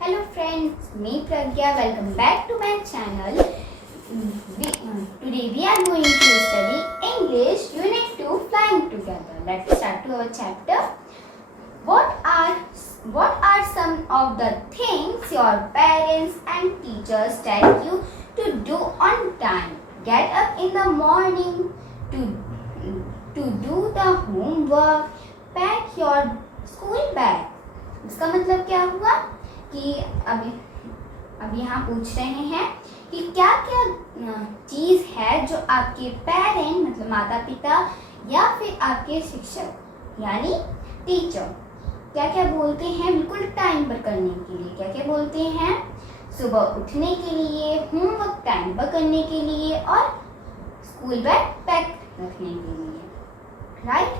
Hello friends, me Pragya. Welcome back to my channel. Today we are going to study English Unit 2 Flying Together. Let's start to our chapter. What are some of the things your parents and teachers tell you to do on time? Get up in the morning to do the homework. Pack your school bag. इसका मतलब क्या हुआ कि अब यहाँ पूछ रहे हैं कि क्या क्या चीज़ है जो आपके पेरेंट मतलब माता पिता या फिर आपके शिक्षक यानी टीचर क्या क्या बोलते हैं बिल्कुल टाइम पर करने के लिए। क्या क्या बोलते हैं? सुबह उठने के लिए, होमवर्क टाइम पर करने के लिए और स्कूल बैग पैक रखने के लिए, right?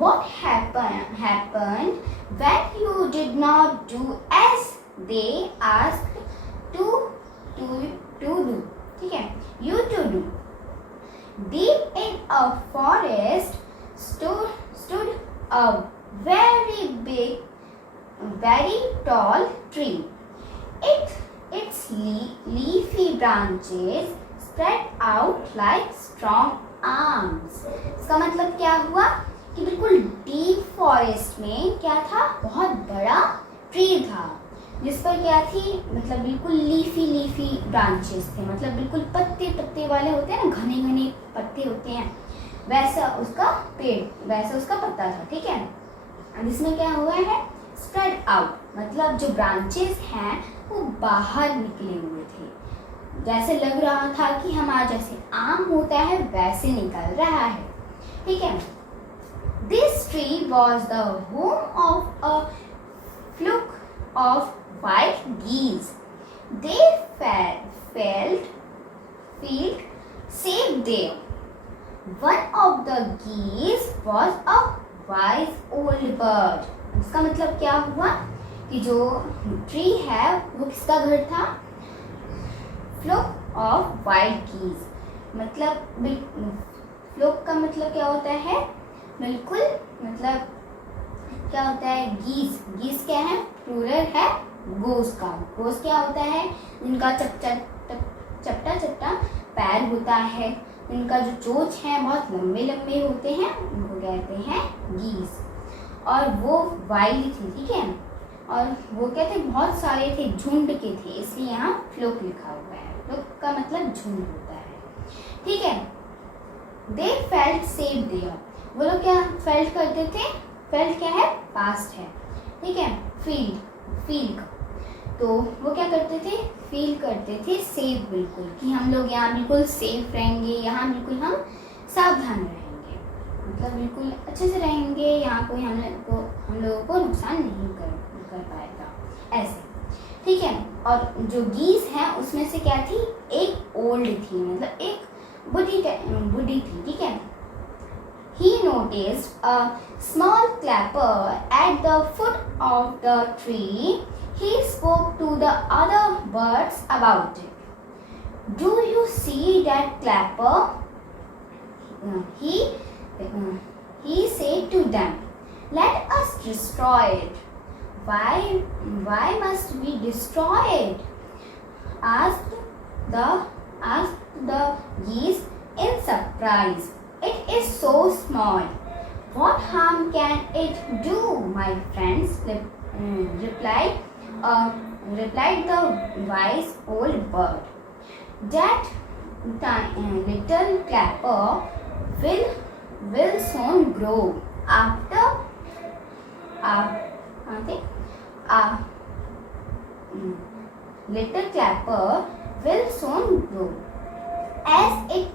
What happened when you did not do as they asked to do? ठीक है, you to do. Deep in a forest stood a very big, very tall tree. Its leafy branches spread out like strong arms. इसका मतलब क्या हुआ कि बिल्कुल deep forest में क्या था, बहुत बड़ा ट्री था जिस पर क्या थी मतलब बिल्कुल लीफी ब्रांचेस थे, मतलब बिल्कुल पत्ते वाले होते हैं ना, घने घने पत्ते होते हैं, वैसा उसका पेड़, वैसा उसका पत्ता था। ठीक है, अब इसमें क्या हुआ है, स्प्रेड आउट मतलब जो ब्रांचेस हैं वो बाहर निकले हुए थे, जैसे लग रहा था कि हमारा जैसे आम होता है वैसे निकल रहा है। ठीक है, this tree was the home of a flock of white geese. They felt safe there. One of the geese was a wise old bird. इसका मतलब क्या हुआ कि जो ट्री है वो किसका घर था? Flock of white geese. मतलब फ्लोक का मतलब क्या होता है? बिल्कुल मतलब क्या होता है? गीस क्या है? प्लूरल है गोस का। गोस क्या होता है? जिनका चपटा पैर होता है, इनका जो चोंच है बहुत लंबे होते हैं, उनको कहते हैं गीस। और वो वाइल्ड थी, ठीक है, और वो क्या थे? बहुत सारे थे, झुंड के थे, इसलिए यहाँ फ्लोक लिखा हुआ है। फ्लोक का मतलब झुंड होता है। ठीक है, दे फेल्ट सेफ देयर। वो लोग क्या फेल्ट करते थे? फेल्ट क्या है? पास्ट है। ठीक है, फील तो वो क्या करते थे? फील करते थे सेफ, बिल्कुल कि हम लोग यहाँ बिल्कुल सेफ रहेंगे, यहाँ बिल्कुल हम सावधान रहेंगे, मतलब बिल्कुल अच्छे से रहेंगे, यहाँ कोई हम लोगों को नुकसान नहीं कर पाएगा, ऐसे। ठीक है, और जो गीस हैं उसमें से क्या थी? एक ओल्ड थी, मतलब एक बुढ़ी थी। ठीक है, he noticed a small clapper at the foot of the tree. He spoke to the other birds about it. Do you see that clapper? He said to them, let us destroy it. Why must we destroy it? asked the geese in surprise. It is so small. What harm can it do, my friends? Replied the wise old bird. That little clapper will soon grow. Little clapper will soon grow. As it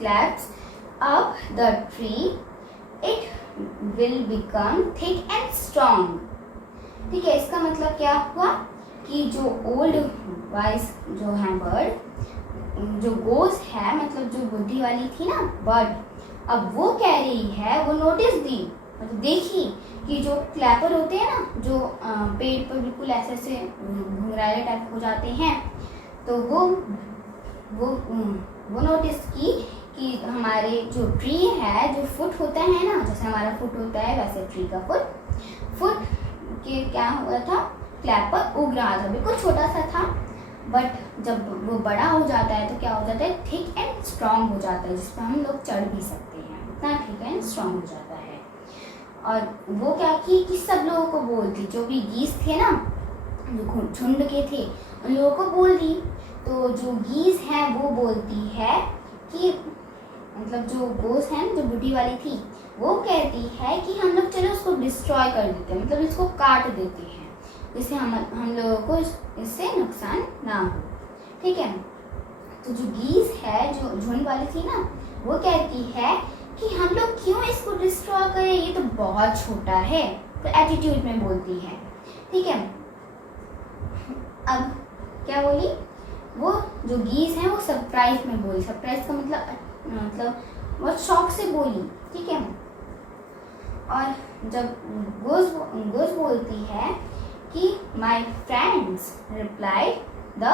claps up the tree, it will become thick and strong. ठीक है, इसका मतलब क्या हुआ कि जो old vice जो है बर्ड, जो गोस है मतलब जो बुद्धि वाली थी ना बर्ड, अब वो कह रही है, वो नोटिस दी, मतलब देखी कि जो क्लैपर होते हैं ना, जो पेड़ पर बिल्कुल ऐसे घुंघराले टाइप हो जाते हैं, तो वो नोटिस की कि हमारे जो ट्री है, जो फुट होता है ना, जैसे हमारा फुट होता है वैसे ट्री का फुट के क्या हुआ था, क्लैपर उग रहा था, बिल्कुल छोटा सा था, बट जब वो बड़ा हो जाता है तो क्या हो जाता है, थिक एंड स्ट्रॉन्ग हो जाता है, जिस पर हम लोग चढ़ भी सकते हैं, इतना थिक एंड स्ट्रॉन्ग हो जाता है। और वो क्या की कि सब लोगों को बोलती, जो भी गीस थे ना, जो झुंड के थे, उन लोगों को बोल दी। तो जो गीस है वो बोलती है कि मतलब जो गोस है, जो बूढ़ी वाली थी, वो कहती है कि हम लोग चलो उसको डिस्ट्रॉय कर देते हैं, मतलब इसको काट देते हैं, जिससे हम लोगों को इससे नुकसान ना हो, ठीक है। तो जो गीस है, जो झुंड वाली थी ना, वो कहती है कि हम लोग क्यों इसको डिस्ट्रॉय करें, ये तो बहुत छोटा है, तो एटीट्यूड में बोलती है, ठीक है। अब क्या बोली, वो जो गीस है वो सरप्राइज में बोली, सरप्राइज का मतलब बहुत शौक से बोली, ठीक है। और जब गोस बोलती है कि my friends replied the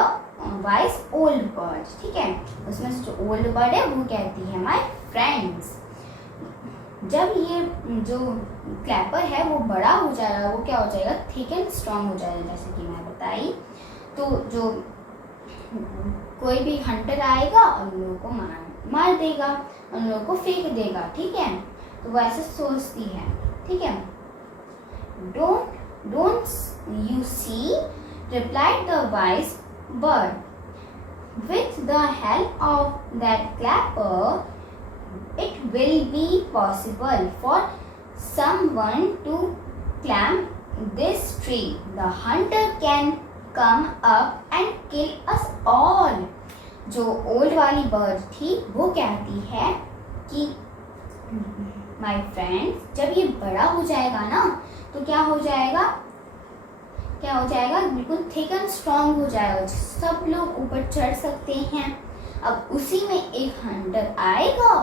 wise old bird, ठीक है, उसमें से जो ओल्ड बर्ड है वो कहती है माय फ्रेंड्स। जब ये जो क्लैपर है वो बड़ा हो जाएगा, वो क्या हो जाएगा, थिक एंड स्ट्रॉन्ग हो जाएगा, जैसे कि मैं बताई। तो जो कोई भी हंटर आएगा और उन लोगों को मार देगा, उन लोगों को फेंक देगा, ठीक है। तो वो ऐसे सोचती है, ठीक है। Don't you see, replied the wise bird, with the help of that clapper it will be possible for someone to climb this tree. The hunter can come up and kill us all. जो old वाली bird थी वो कहती है कि my friends, जब ये बड़ा हो जाएगा ना तो क्या हो जाएगा, बिल्कुल थिक एंड स्ट्रॉन्ग हो जाएगा, सब लोग ऊपर चढ़ सकते हैं। अब उसी में एक हंटर आएगा,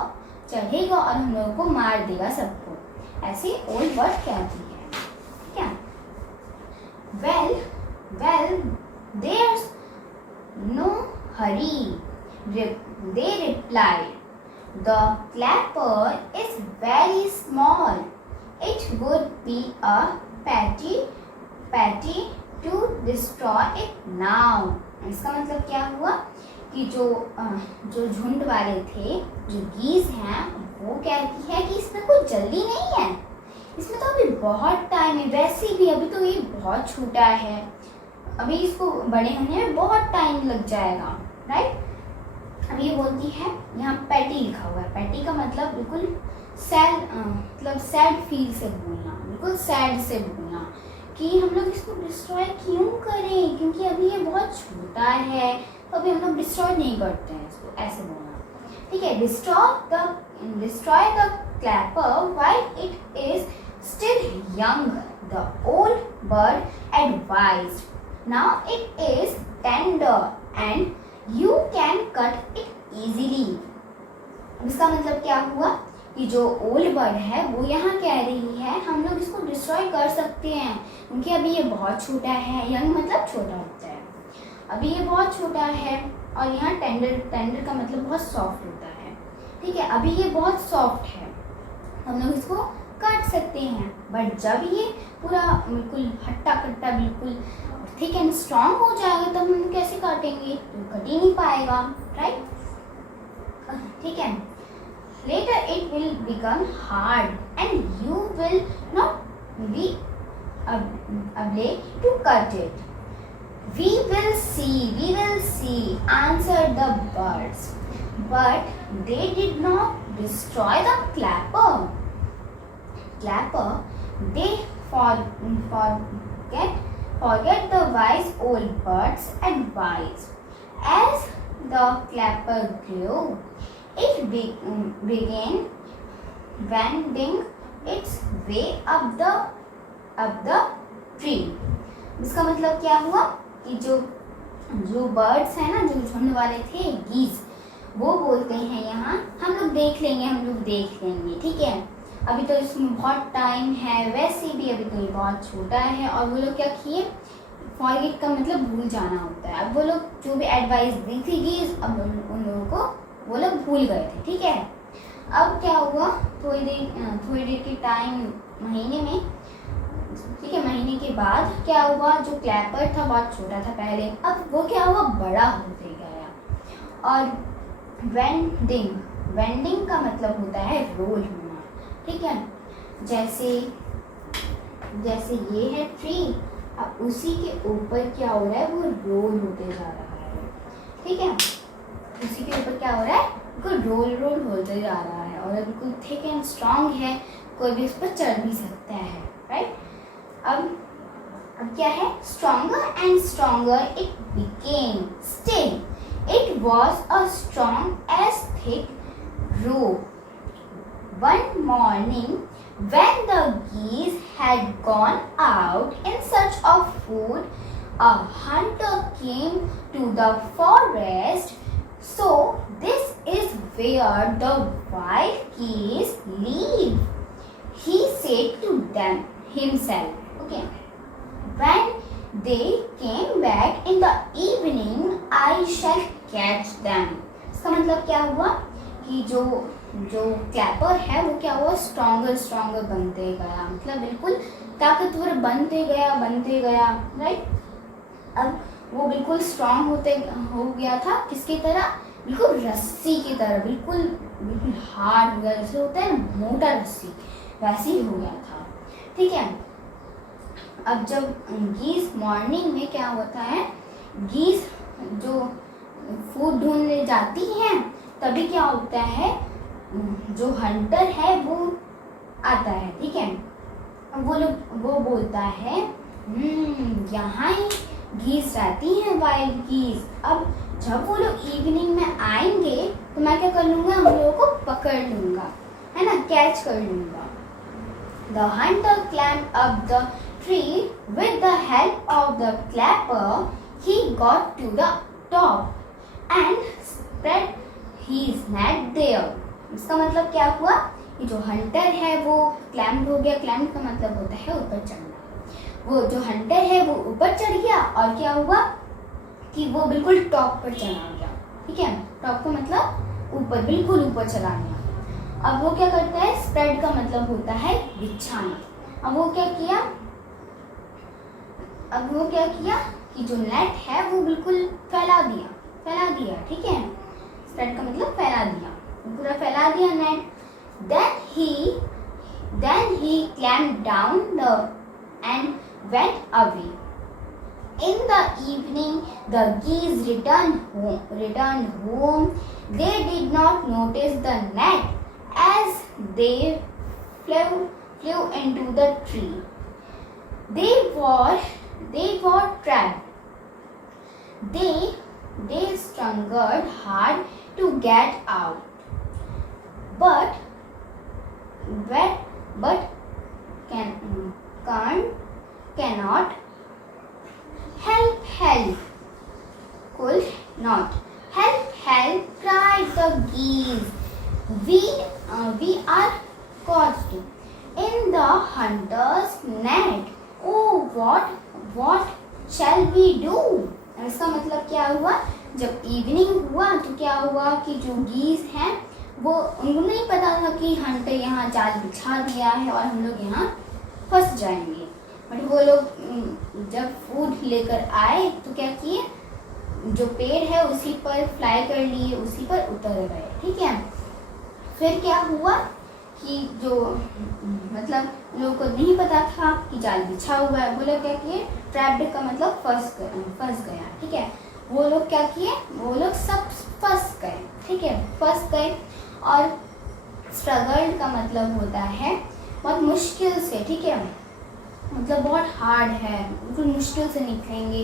चढ़ेगा और हम लोगों को मार देगा सबको, ऐसे ओल्ड बर्ड कहती है, ठीक है। Well there's no hurry, they replied. The clapper is very small. It would be a pity to destroy it now. इसका मतलब क्या हुआ कि जो झुंड वाले थे, जो गीस हैं, वो कहती है कि इसमें कोई जल्दी नहीं है, इसमें तो अभी बहुत टाइम है, वैसे भी अभी तो ये बहुत छोटा है, अभी इसको बड़े होने में बहुत टाइम लग जाएगा, राइट। अब ये बोलती है, यहाँ पैटी लिखा हुआ है, पैटी का मतलब बिल्कुल सैड फील से बोलना, बिल्कुल सैड से बोलना कि हम लोग इसको डिस्ट्रॉय क्यों करें, क्योंकि अभी ये बहुत छोटा है, तो अभी हम लोग डिस्ट्रॉय नहीं करते हैं इसको, ऐसे बोलना, ठीक है। Destroy the Clapper while it is still young, the old bird advised. Now it is tender and you can cut it easily. इसका मतलब क्या हुआ कि जो ओल्ड बर्ड है वो यहाँ कह रही है हम लोग इसको डिस्ट्रॉय कर सकते हैं, क्योंकि अभी ये बहुत छोटा है, यंग मतलब छोटा होता है, अभी ये बहुत छोटा है, और यहाँ टेंडर का मतलब बहुत सॉफ्ट होता है, ठीक है। अभी ये बहुत सॉफ्ट है, हम लोग इसको काट सकते हैं, बट जब ये पूरा बिल्कुल हट्टा कट्टा बिल्कुल थिक एंड स्ट्रॉन्ग हो जाएगा तब हम कैसे काटेंगे, तो कट ही नहीं पाएगा, राइट, ठीक है। Later it will become hard and you will not be able to cut it. We will see, answered the birds. But they did not destroy the clapper. They forget the wise old bird's advice. As the clapper grew, it began wending its way up the tree. इसका मतलब क्या हुआ कि जो birds हैं ना, जो झुंड वाले थे गीस, वो बोलते हैं यहाँ हम लोग देख लेंगे, ठीक है, अभी तो इसमें बहुत टाइम है, वैसे भी अभी तो ये बहुत छोटा है। और वो लोग क्या किए, फॉरगेट का मतलब भूल जाना होता है, अब वो लोग जो भी एडवाइस दी थी गीस, अब उन लोगों को वो लोग भूल गए थे, ठीक है। अब क्या हुआ, थोड़ी देर के टाइम महीने में ठीक है, महीने के बाद क्या हुआ, जो क्लैपर था बहुत छोटा था पहले, अब वो क्या हुआ, बड़ा होते गया। और वेंडिंग का मतलब होता है रोल होना, ठीक है। जैसे ये है ट्री, अब उसी के ऊपर क्या हो रहा है, वो रोल होते जा रहा है, ठीक है। उसी के ऊपर क्या हो रहा है, बिल्कुल रोल होते जा रहा है, और बिल्कुल थिक एंड स्ट्रांग है, कोई भी उस पर चढ़ भी सकता है, राइट। अब क्या है, stronger and stronger it became, still it was a strong as thick rope. One morning, when the geese had gone out in search of food, a hunter came to the forest. So this is where the wild geese live, he said to them himself. Okay. When they came back in the evening, I shall catch them. इसका मतलब क्या हुआ कि जो Clapper है वो क्या हुआ, स्ट्रॉन्गर बनते गया, मतलब बिल्कुल ताकतवर बनते गया, राइट। अब वो बिल्कुल स्ट्रॉन्ग हो गया था, किसकी तरह, बिल्कुल रस्सी की तरह, बिल्कुल हार्ड हो गया, जैसे होता है मोटा रस्सी, वैसे ही हो गया था, ठीक है। अब जब गीस मॉर्निंग में क्या होता है, गीस जो फूड ढूंढने जाती हैं, तभी क्या होता है, जो हंटर है वो आता है, ठीक है। अब वो बोलता है यहाँ ही गीस रहती हैं, वाइल्ड गीस। अब जब वो लोग इवनिंग में आएंगे तो मैं क्या कर लूँगा, हम लोगों को पकड़ लूँगा, है ना, कैच कर लूँगा। The hunter climbed up the tree with the help of the clapper. He got to the top and spread his net there. इसका मतलब क्या हुआ, कि जो हंटर है वो क्लाइम्ब हो गया, क्लाइम्ब का मतलब होता है ऊपर चढ़ना। वो जो हंटर है वो ऊपर चढ़ गया, और क्या हुआ कि वो बिल्कुल टॉप पर चला गया, ठीक है। टॉप का मतलब ऊपर, बिल्कुल ऊपर चला गया। अब वो क्या करता है, स्प्रेड का मतलब होता है बिछाना। अब वो क्या किया कि जो नेट है वो बिल्कुल फैला दिया, ठीक है। स्प्रेड का मतलब फैला दिया, पूरा फैला दिया net. Then he climbed down and went away. In the evening, the geese returned home. They did not notice the net as they flew into the tree. They were trapped. They struggled hard to get out, but cannot could not help, cried the geese. We are caught in the hunter's net. Oh, what shall we do? इसका मतलब क्या हुआ, जब evening हुआ तो क्या हुआ कि जो गीज हैं वो, उनको नहीं पता था कि हंटर यहाँ जाल बिछा दिया है और हम लोग यहाँ फंस जाएंगे। बट वो लोग जब फूड लेकर आए तो क्या किए, जो पेड़ है उसी पर फ्लाई कर लिए, उसी पर उतर गए, ठीक है। फिर क्या हुआ कि जो मतलब लोगों को नहीं पता था कि जाल बिछा हुआ है, वो लोग क्या किए, ट्रैप्ड का मतलब फंस गया, ठीक है। वो लोग क्या किए, वो लोग सब फंस गए, ठीक है, फंस गए। और स्ट्रगल का मतलब होता है बहुत मुश्किल से, ठीक है, मतलब बहुत हार्ड है, बिल्कुल मुश्किल से निकलेंगे,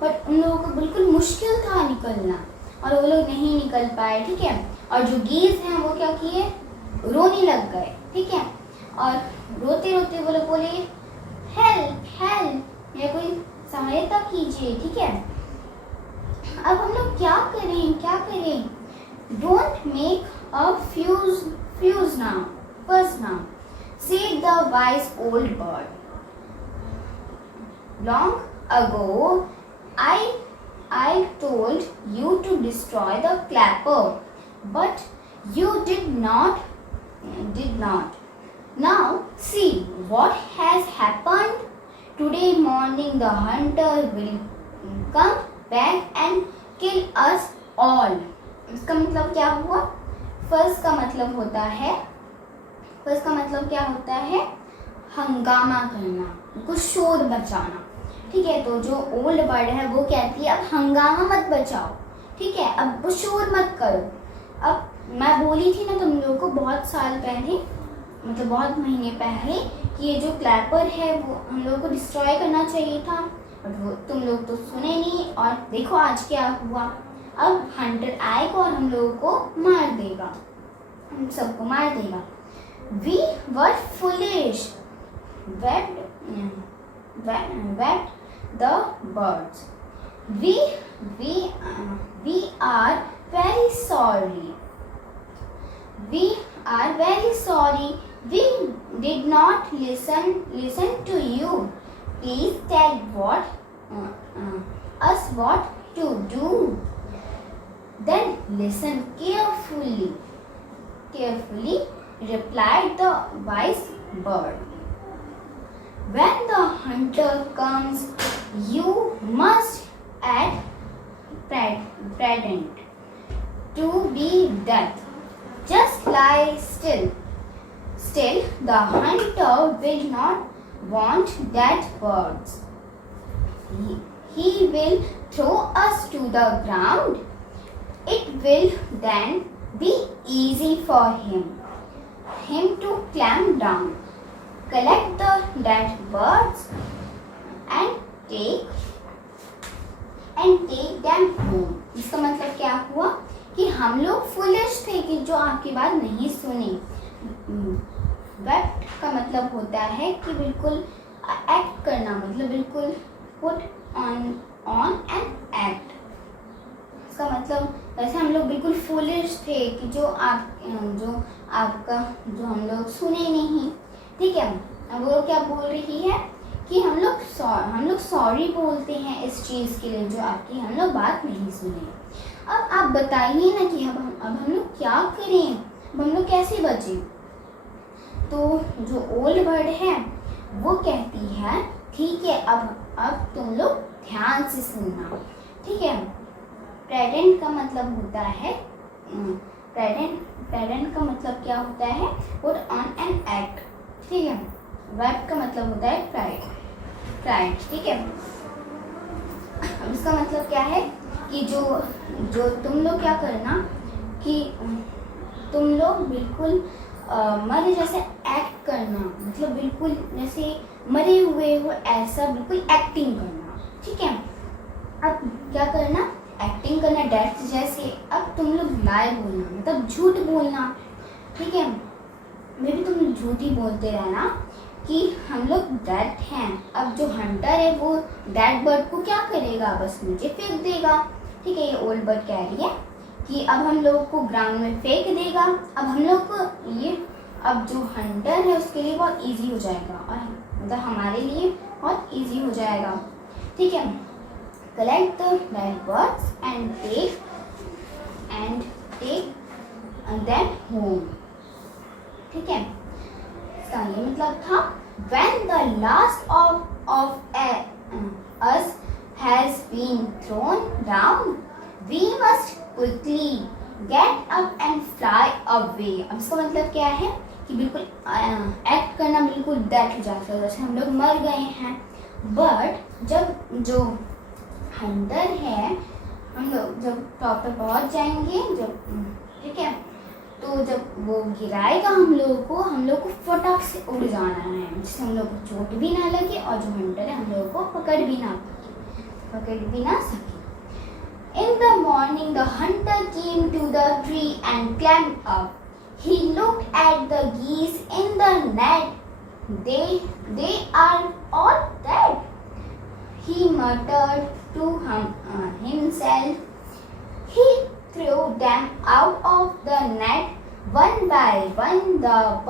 बट उन लोगों को बिल्कुल मुश्किल था निकलना और वो लोग नहीं निकल पाए, ठीक है। और जो गीज हैं वो क्या किए, रोने लग गए, ठीक है। और रोते रोते वो लोग बोले हेल्प, या कोई सहायता कीजिए, ठीक है। अब हम लोग क्या करें, don't make a fuse now, said the wise old bird. Long ago, I told you to destroy the clapper, but you did not. Now see what has happened. Today morning the hunter will come back and kill us all. इसका मतलब क्या हुआ? First का मतलब होता है हंगामा करना, कुछ शोर मचाना, ठीक है। तो जो ओल्ड बर्ड है वो कहती है अब हंगामा मत बचाओ, ठीक है, अब वो शोर मत करो। अब मैं बोली थी ना तुम लोगों को बहुत साल पहले, मतलब बहुत महीने पहले, कि ये जो क्लैपर है वो हम लोगों को डिस्ट्रॉय करना चाहिए था, बट वो तुम लोग तो सुने नहीं। और देखो आज क्या हुआ, अब हंटर आएगा और हम लोगों को मार देगा, हम सबको मार देगा। We were foolish, wept the birds. We are very sorry. We are very sorry. We did not listen to you. Please tell us what to do. Then listen carefully, replied the wise bird. When the hunter comes, you must act prudent to be death. Just lie still. Still, the hunter will not want dead birds. He will throw us to the ground. It will then be easy for him to climb down, collect the dead birds and take them home. इसका मतलब क्या हुआ कि हम लोग foolish थे कि जो आपकी बात नहीं सुनी। वेट का मतलब होता है कि बिल्कुल एक्ट करना, मतलब बिल्कुल पुट ऑन एन एक्ट। इसका मतलब वैसे हम लोग बिल्कुल फुलिश थे कि जो हम लोग सुने नहीं, ठीक है। अब वो क्या बोल रही है कि हम लोग सॉरी बोलते हैं इस चीज़ के लिए जो आपकी हम लोग बात नहीं सुने। अब आप बताइए ना कि अब हम लोग क्या करें, अब हम लोग कैसे बचें। तो जो ओल्ड बर्ड है वो कहती है ठीक है, अब तुम लोग ध्यान से सुनना, ठीक है। प्रेजेंट का मतलब होता है प्रेजेंट का मतलब क्या होता है, पुट ऑन एन एक्ट, ठीक है। वर्ब का मतलब होता है प्राइड, ठीक है। अब इसका मतलब क्या है कि जो तुम लोग क्या करना कि तुम लोग बिल्कुल मरे जैसे एक्ट करना, मतलब बिल्कुल जैसे मरे हुए हो ऐसा बिल्कुल एक्टिंग करना, ठीक है। अब क्या करना, एक्टिंग करना डेथ जैसे। अब तुम लोग लाई बोलना, मतलब झूठ बोलना, ठीक है। मे भी तुम झूठ ही बोलते रहना कि हम लोग डेड हैं। अब जो हंटर है वो डेड बर्ड को क्या करेगा, बस नीचे फेंक देगा, ठीक है। ये ओल्ड बर्ड कह रही है कि अब हम लोग को ग्राउंड में फेंक देगा। अब हम लोग को ये अब जो हंटर है उसके लिए बहुत इजी हो जाएगा और मतलब हमारे लिए बहुत इजी हो जाएगा, ठीक है। Collect the dead birds and take them home, ठीक है। इसका ये मतलब था when the last of us has been thrown down, we must quickly get up and fly away. अब इसका मतलब क्या है कि बिल्कुल एक्ट करना बिल्कुल डेथ हो जाता है, जैसे हम लोग मर गए हैं। बट जब जो हंटर है, हम लोग जब टॉप पे पहुंच जाएंगे, जब ठीक है, तो जब वो गिराएगा हम लोग को फटाक से उड़ जाना है, जिससे हम लोग को चोट भी ना लगे और जो हंटर है हम लोग को पकड़ भी ना सके। In the morning the hunter came to the tree and climbed up. He looked at the geese in the net. They are all dead. He muttered to himself. He threw them out of the net one by one. The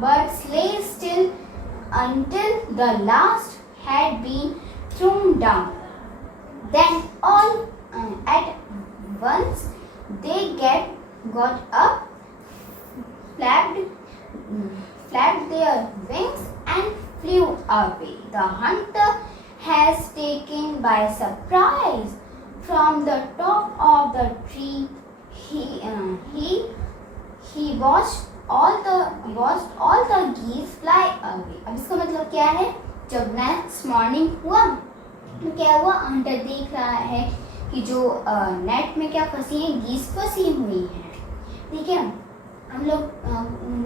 birds lay still until the last had been thrown down. Then all at once they got up, flapped their wings and flew away. The hunter has taken by surprise. From the top of the tree, he watched all the geese fly away. अब इसका मतलब क्या है? जब next morning हुआ तो क्या हुआ? हंटर देख रहा है कि जो नेट में क्या फंसी है, गीस फंसी हुई है। ठीक है, हम लोग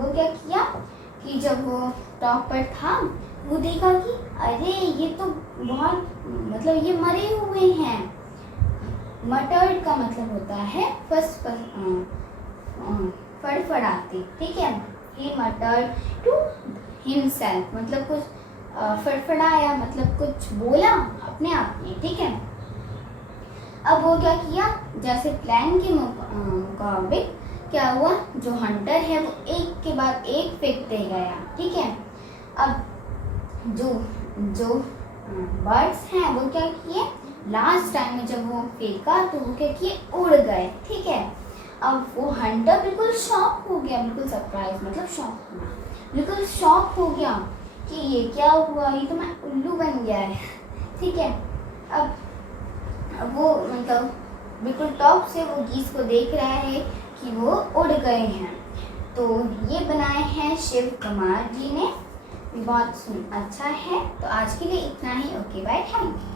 वो क्या किया कि जब वो टॉप पर था वो देखा कि अरे ये तो बहुत मतलब ये मरे हुए हैं। मटर्ड का मतलब होता है फड़फड़ाते। ठीक है, he muttered to himself मतलब कुछ फड़फड़ाया मतलब कुछ बोला अपने आप में। ठीक है, अब वो क्या किया, जैसे प्लान के मुताबिक क्या हुआ, जो हंटर है वो एक के बाद एक फेंकते गया। ठीक है, अब जो बर्ड्स हैं वो क्या किए, लास्ट टाइम में जब वो फेंका तो वो क्या किए, उड़ गए। ठीक है, अब वो हंटर बिल्कुल शॉक हो गया, बिल्कुल सरप्राइज मतलब शॉक हुआ, बिल्कुल शॉक हो गया कि ये क्या हुआ, ये तो मैं उल्लू बन गया है। ठीक है, अब वो मतलब बिल्कुल टॉप से वो गीस को देख रहा है कि वो उड़ गए हैं। तो ये बनाए हैं शिव कुमार जी ने, बहुत अच्छा है। तो आज के लिए इतना ही। Okay bye, thank you.